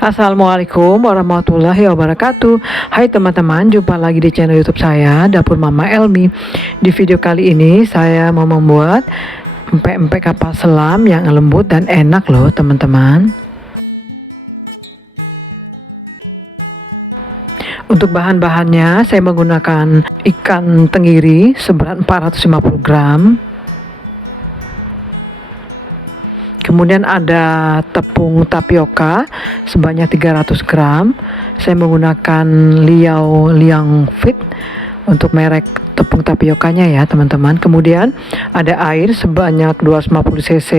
Assalamualaikum warahmatullahi wabarakatuh. Hai teman-teman, jumpa lagi di channel YouTube saya, Dapur Mama Elmi. Di video kali ini saya mau membuat empek-empek kapal selam yang lembut dan enak loh teman-teman. Untuk bahan-bahannya saya menggunakan ikan tenggiri seberat 450 gram. Kemudian ada tepung tapioka sebanyak 300 gram. Saya menggunakan Liang Fit untuk merek tepung tapiokanya ya teman-teman. Kemudian ada air sebanyak 250 cc,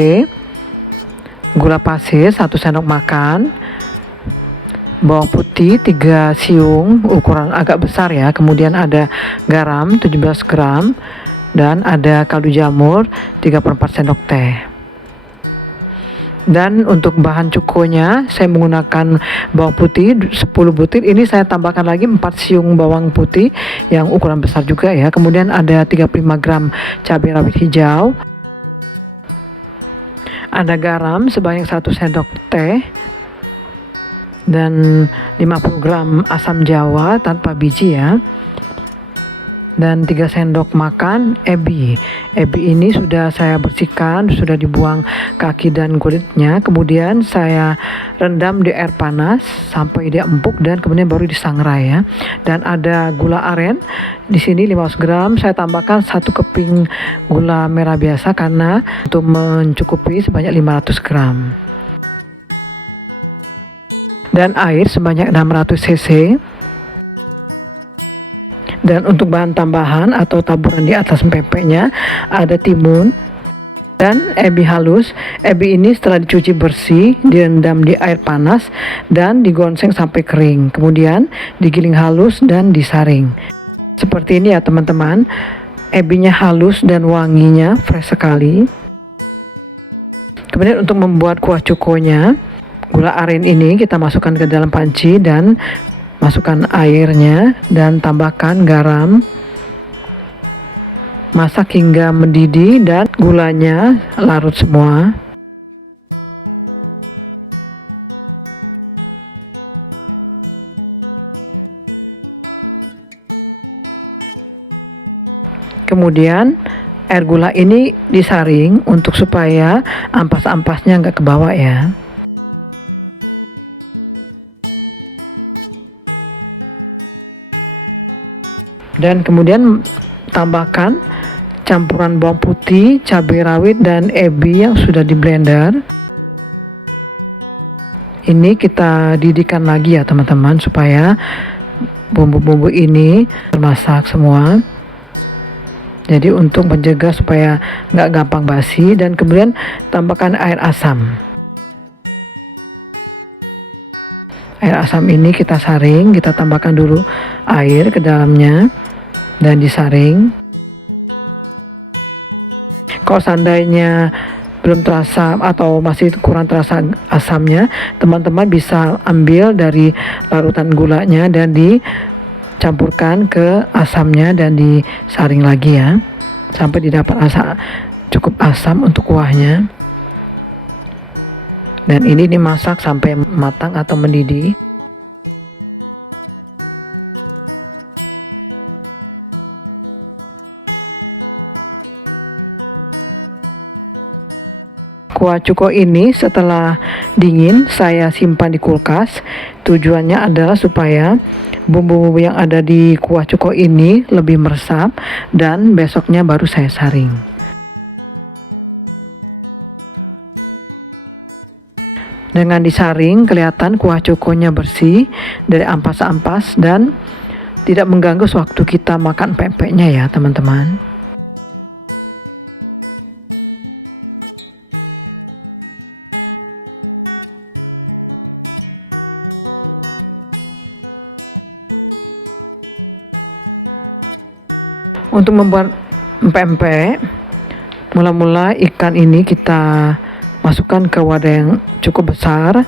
gula pasir 1 sendok makan, bawang putih 3 siung ukuran agak besar ya. Kemudian ada garam 17 gram dan ada kaldu jamur 3/4 sendok teh. Dan untuk bahan cukonya saya menggunakan bawang putih 10 butir. Ini saya tambahkan lagi 4 siung bawang putih yang ukuran besar juga ya. Kemudian ada 35 gram cabai rawit hijau, ada garam sebanyak 1 sendok teh, dan 50 gram asam jawa tanpa biji ya, dan 3 sendok makan ebi. Ebi ini sudah saya bersihkan, sudah dibuang kaki dan kulitnya. Kemudian saya rendam di air panas sampai dia empuk dan kemudian baru disangrai ya. Dan ada gula aren di sini 500 gram. Saya tambahkan 1 keping gula merah biasa karena untuk mencukupi sebanyak 500 gram. Dan air sebanyak 600 cc. Dan untuk bahan tambahan atau taburan di atas pempeknya ada timun dan ebi halus. Ebi ini setelah dicuci bersih, direndam di air panas dan digonseng sampai kering. Kemudian digiling halus dan disaring. Seperti ini ya teman-teman. Ebinya halus dan wanginya fresh sekali. Kemudian untuk membuat kuah cukonya, gula aren ini kita masukkan ke dalam panci dan masukkan airnya dan tambahkan garam. Masak hingga mendidih dan gulanya larut semua. Kemudian air gula ini disaring untuk supaya ampas-ampasnya nggak ke bawah ya. Dan kemudian tambahkan campuran bawang putih, cabai rawit dan ebi yang sudah di blender. Ini kita didihkan lagi ya teman-teman supaya bumbu-bumbu ini termasak semua. Jadi untuk menjaga supaya nggak gampang basi. Dan kemudian tambahkan air asam. Air asam ini kita saring, kita tambahkan dulu air ke dalamnya dan disaring. Kalau seandainya belum terasa atau masih kurang terasa asamnya, teman-teman bisa ambil dari larutan gulanya dan dicampurkan ke asamnya dan disaring lagi ya, sampai didapat cukup asam untuk kuahnya. Dan ini dimasak sampai matang atau mendidih. Kuah cuko ini setelah dingin saya simpan di kulkas. Tujuannya adalah supaya bumbu-bumbu yang ada di kuah cuko ini lebih meresap dan besoknya baru saya saring. Dengan disaring kelihatan kuah cukonya bersih dari ampas-ampas dan tidak mengganggu sewaktu kita makan pempeknya ya teman-teman. Untuk membuat empek-empek, mula-mula ikan ini kita masukkan ke wadah yang cukup besar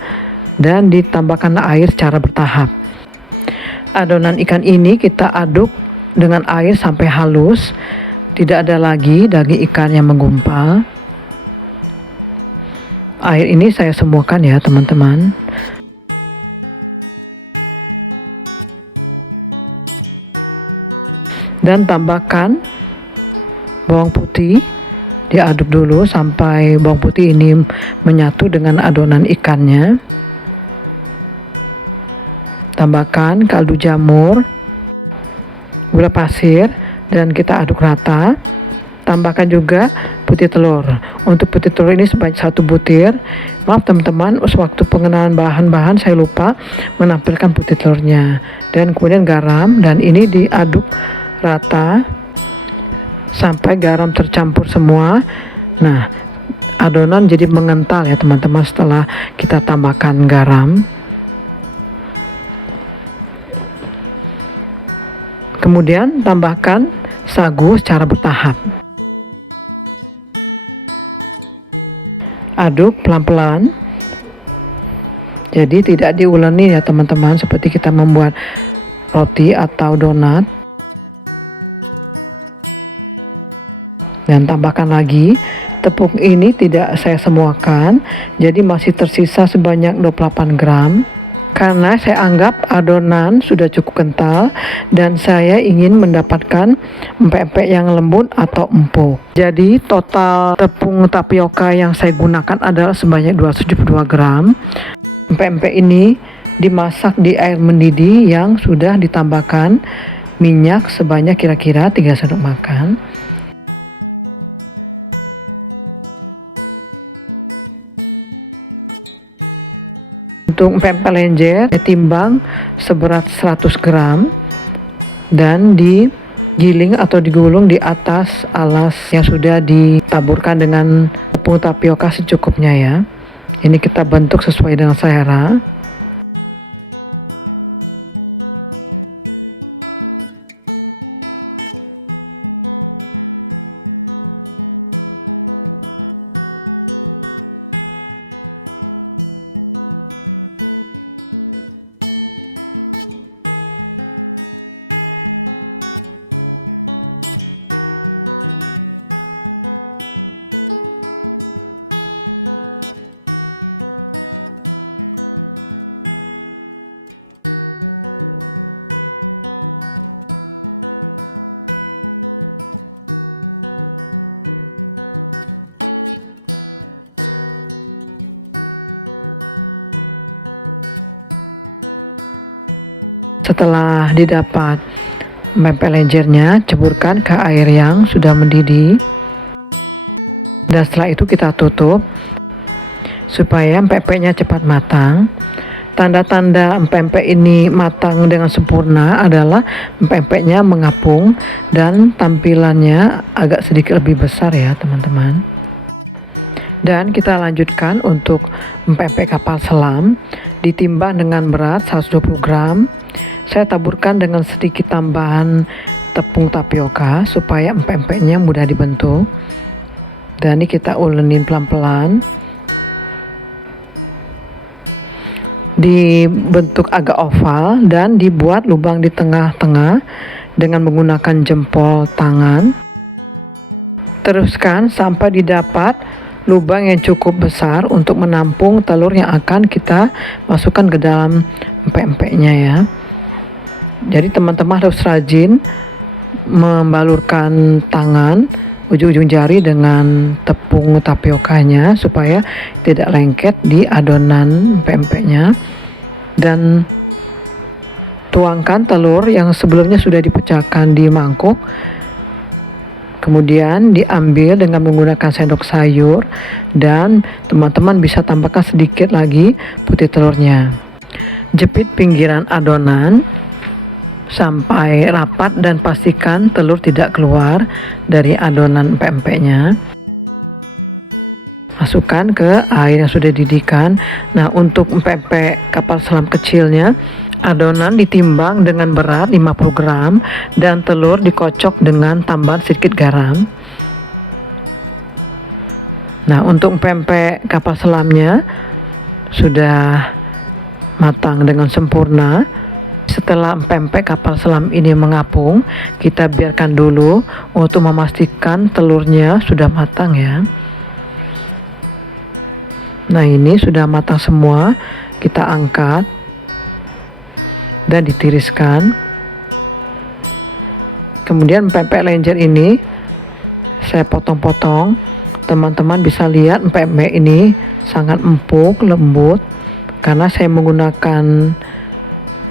dan ditambahkan air secara bertahap. Adonan ikan ini kita aduk dengan air sampai halus, tidak ada lagi daging ikan yang menggumpal. Air ini saya semuakan ya teman-teman. Dan tambahkan bawang putih, diaduk dulu sampai bawang putih ini menyatu dengan adonan ikannya. Tambahkan kaldu jamur, gula pasir, dan kita aduk rata. Tambahkan juga putih telur. Untuk putih telur ini sebanyak 1 butir. Maaf teman-teman, sewaktu pengenalan bahan-bahan saya lupa menampilkan putih telurnya. Dan kemudian garam, dan ini diaduk rata sampai garam tercampur semua. Nah, adonan jadi mengental ya teman-teman setelah kita tambahkan garam. Kemudian tambahkan sagu secara bertahap. Aduk pelan-pelan. Jadi tidak diuleni ya teman-teman, seperti kita membuat roti atau donat. Dan tambahkan lagi. Tepung ini tidak saya semuakan, jadi masih tersisa sebanyak 28 gram. Karena saya anggap adonan sudah cukup kental dan saya ingin mendapatkan empek-empek yang lembut atau empuk. Jadi total tepung tapioka yang saya gunakan adalah sebanyak 272 gram. Empek-empek ini dimasak di air mendidih yang sudah ditambahkan minyak sebanyak kira-kira 3 sendok makan. Untuk empek-empek lenjer ditimbang seberat 100 gram dan digiling atau digulung di atas alas yang sudah ditaburkan dengan tepung tapioka secukupnya ya. Ini kita bentuk sesuai dengan selera. Setelah didapat empek lenjernya, ceburkan ke air yang sudah mendidih. Dan setelah itu kita tutup supaya empek-empeknya cepat matang. Tanda-tanda empek-empek ini matang dengan sempurna adalah empek-empeknya mengapung dan tampilannya agak sedikit lebih besar ya teman-teman. Dan kita lanjutkan untuk empek-empek kapal selam, ditimbang dengan berat 120 gram. Saya taburkan dengan sedikit tambahan tepung tapioka supaya empek-empeknya mudah dibentuk. Dan ini kita ulenin pelan-pelan. Dibentuk agak oval dan dibuat lubang di tengah-tengah dengan menggunakan jempol tangan. Teruskan sampai didapat lubang yang cukup besar untuk menampung telur yang akan kita masukkan ke dalam empek-empeknya ya. Jadi teman-teman harus rajin membalurkan tangan ujung-ujung jari dengan tepung tapiokanya supaya tidak lengket di adonan empek-empeknya. Dan tuangkan telur yang sebelumnya sudah dipecahkan di mangkuk. Kemudian diambil dengan menggunakan sendok sayur dan teman-teman bisa tambahkan sedikit lagi putih telurnya. Jepit pinggiran adonan sampai rapat dan pastikan telur tidak keluar dari adonan empek-empeknya. Masukkan ke air yang sudah dididihkan. Nah, untuk empek-empek kapal selam kecilnya, adonan ditimbang dengan berat 50 gram dan telur dikocok dengan tambahan sedikit garam. Nah, untuk empek-empek kapal selamnya sudah matang dengan sempurna. Setelah empek-empek kapal selam ini mengapung, kita biarkan dulu untuk memastikan telurnya sudah matang ya. Nah, ini sudah matang semua. Kita angkat dan ditiriskan. Kemudian pempek lenjer ini saya potong-potong. Teman-teman bisa lihat pempek ini sangat empuk, lembut, karena saya menggunakan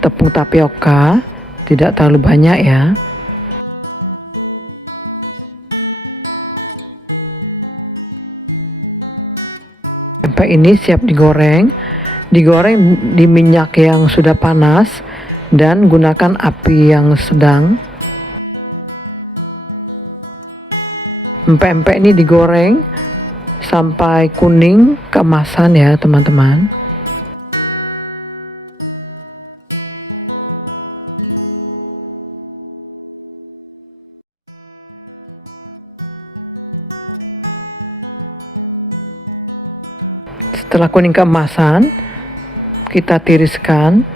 tepung tapioka, tidak terlalu banyak ya. Pempek ini siap digoreng di minyak yang sudah panas dan gunakan api yang sedang. Pempek ini digoreng sampai kuning keemasan ya teman-teman. Setelah kuning keemasan, kita tiriskan.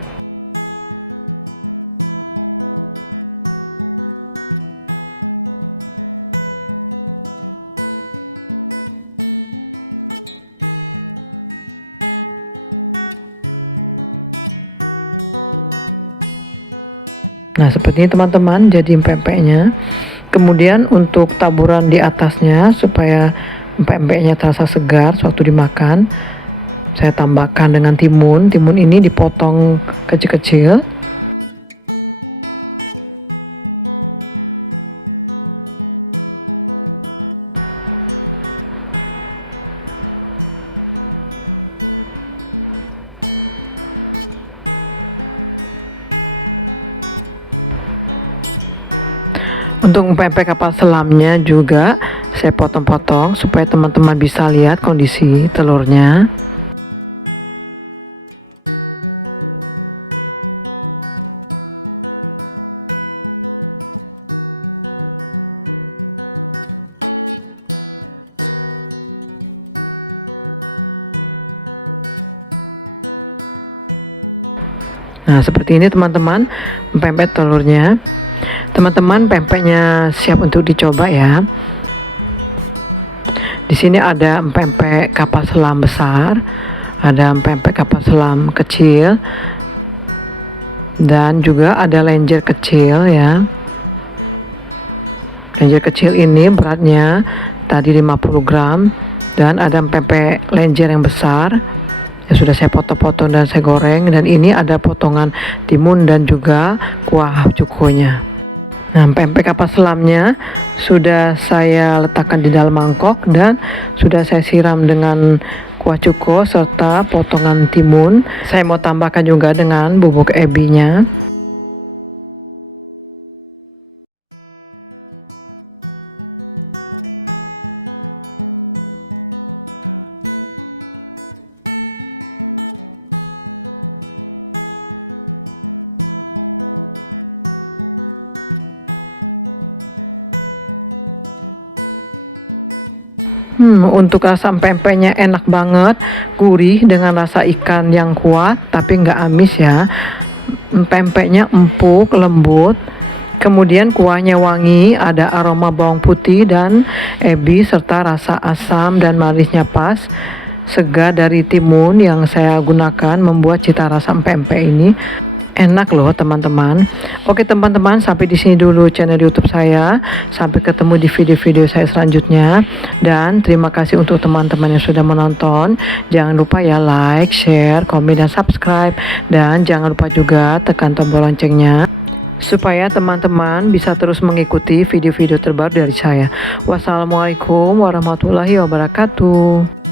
Nah, seperti ini teman-teman jadi pempeknya. Kemudian untuk taburan di atasnya supaya pempeknya terasa segar sewaktu dimakan, saya tambahkan dengan timun. Timun ini dipotong kecil-kecil. Untuk pempek kapal selamnya juga saya potong-potong supaya teman-teman bisa lihat kondisi telurnya. Nah, seperti ini teman-teman pempek telurnya. Teman-teman, pempeknya siap untuk dicoba ya. Di sini ada pempek kapal selam besar, ada pempek kapal selam kecil, dan juga ada lenjer kecil ya. Lenjer kecil ini beratnya tadi 50 gram, dan ada pempek lenjer yang besar yang sudah saya potong-potong dan saya goreng, dan ini ada potongan timun dan juga kuah cukonya. Nah, pempek kapal selamnya sudah saya letakkan di dalam mangkok dan sudah saya siram dengan kuah cuko serta potongan timun. Saya mau tambahkan juga dengan bubuk ebinya. Untuk rasa pempeknya enak banget, gurih dengan rasa ikan yang kuat tapi nggak amis ya. Pempeknya empuk, lembut, kemudian kuahnya wangi, ada aroma bawang putih dan ebi serta rasa asam dan manisnya pas. Segar dari timun yang saya gunakan membuat cita rasa pempek ini enak loh teman-teman. Oke teman-teman, sampai di sini dulu channel YouTube saya. Sampai ketemu di video-video saya selanjutnya. Dan terima kasih untuk teman-teman yang sudah menonton. Jangan lupa ya like, share, komen, dan subscribe. Dan jangan lupa juga tekan tombol loncengnya supaya teman-teman bisa terus mengikuti video-video terbaru dari saya. Wassalamualaikum warahmatullahi wabarakatuh.